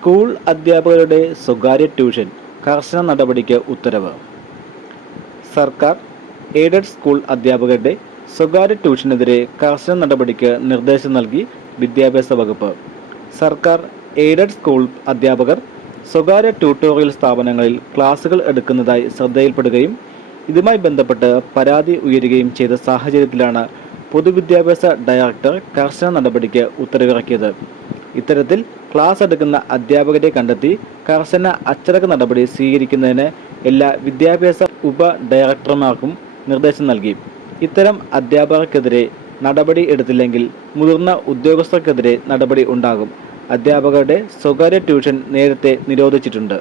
School അധ്യാപകരുടെ സ്വകാര്യ tuition കർശന നടപടിക്ക് ഉത്തരവ്. സർക്കാർ എയ്ഡഡ് സ്കൂൾ അധ്യാപകരുടെ സ്വകാര്യ ട്യൂഷനെതിരെ കർശന നടപടിക്ക് നിർദ്ദേശം നൽകി വിദ്യാഭ്യാസ വകുപ്പ്. സർക്കാർ എയ്ഡഡ് സ്കൂൾ അധ്യാപകർ സ്വകാര്യ ട്യൂട്ടോറിയൽ സ്ഥാപനങ്ങളിൽ ക്ലാസുകൾ എടുക്കുന്നതായി ശ്രദ്ധയിൽപ്പെടുകയും ഇതുമായി ബന്ധപ്പെട്ട് പരാതി ഉയരുകയും ചെയ്ത സാഹചര്യത്തിലാണ് പൊതുവിദ്യാഭ്യാസ ഡയറക്ടർ കർശന നടപടിക്ക് ഉത്തരവിറക്കിയത്. ഇത്തരത്തിൽ ക്ലാസ് എടുക്കുന്ന അധ്യാപകരെ കണ്ടെത്തി കർശന അച്ചടക്ക നടപടി സ്വീകരിക്കുന്നതിന് എല്ലാ വിദ്യാഭ്യാസ ഉപ ഡയറക്ടർമാർക്കും നിർദ്ദേശം നൽകി. ഇത്തരം അധ്യാപകർക്കെതിരെ നടപടി എടുത്തില്ലെങ്കിൽ മുതിർന്ന ഉദ്യോഗസ്ഥർക്കെതിരെ നടപടി ഉണ്ടാകും. അധ്യാപകരുടെ സ്വകാര്യ ട്യൂഷൻ നേരത്തെ നിരോധിച്ചിട്ടുണ്ട്.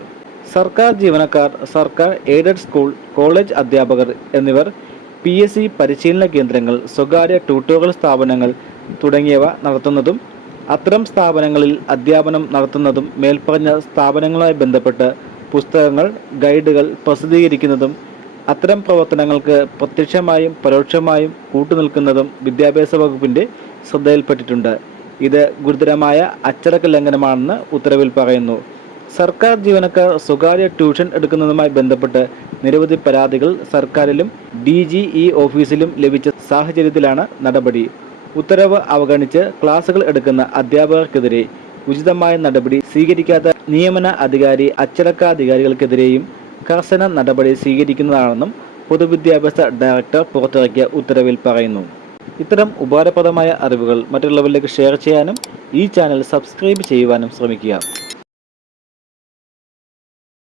സർക്കാർ ജീവനക്കാർ സർക്കാർ എയ്ഡഡ് സ്കൂൾ കോളേജ് അധ്യാപകർ എന്നിവർ പി എസ് സി പരിശീലന കേന്ദ്രങ്ങൾ സ്വകാര്യ ട്യൂട്ടോറിയൽ സ്ഥാപനങ്ങൾ തുടങ്ങിയവ നടത്തുന്നതും അത്തരം സ്ഥാപനങ്ങളിൽ അധ്യാപനം നടത്തുന്നതും മേൽപ്പറഞ്ഞ സ്ഥാപനങ്ങളുമായി ബന്ധപ്പെട്ട് പുസ്തകങ്ങൾ ഗൈഡുകൾ പ്രസിദ്ധീകരിക്കുന്നതും അത്തരം പ്രവർത്തനങ്ങൾക്ക് പ്രത്യക്ഷമായും പരോക്ഷമായും കൂട്ടുനിൽക്കുന്നതും വിദ്യാഭ്യാസ വകുപ്പിന്റെ ശ്രദ്ധയിൽപ്പെട്ടിട്ടുണ്ട്. ഇത് ഗുരുതരമായ അച്ചടക്ക ലംഘനമാണെന്ന് ഉത്തരവിൽ പറയുന്നു. സർക്കാർ ജീവനക്കാർ സ്വകാര്യ ട്യൂഷൻ എടുക്കുന്നതുമായി ബന്ധപ്പെട്ട് നിരവധി പരാതികൾ സർക്കാരിലും ഡി ഓഫീസിലും ലഭിച്ച സാഹചര്യത്തിലാണ് നടപടി. ഉത്തരവ് അവഗണിച്ച് ക്ലാസുകൾ എടുക്കുന്ന അധ്യാപകർക്കെതിരെ ഉചിതമായ നടപടി സ്വീകരിക്കാത്ത നിയമന അധികാരി അച്ചടക്കാധികാരികൾക്കെതിരെയും കർശന നടപടി സ്വീകരിക്കുന്നതാണെന്നും പൊതുവിദ്യാഭ്യാസ ഡയറക്ടർ പുറത്തിറക്കിയ ഉത്തരവിൽ പറയുന്നു. ഇത്തരം ഉപകാരപ്രദമായ അറിവുകൾ മറ്റുള്ളവരിലേക്ക് ഷെയർ ചെയ്യാനും ഈ ചാനൽ സബ്സ്ക്രൈബ് ചെയ്യുവാനും ശ്രമിക്കുക.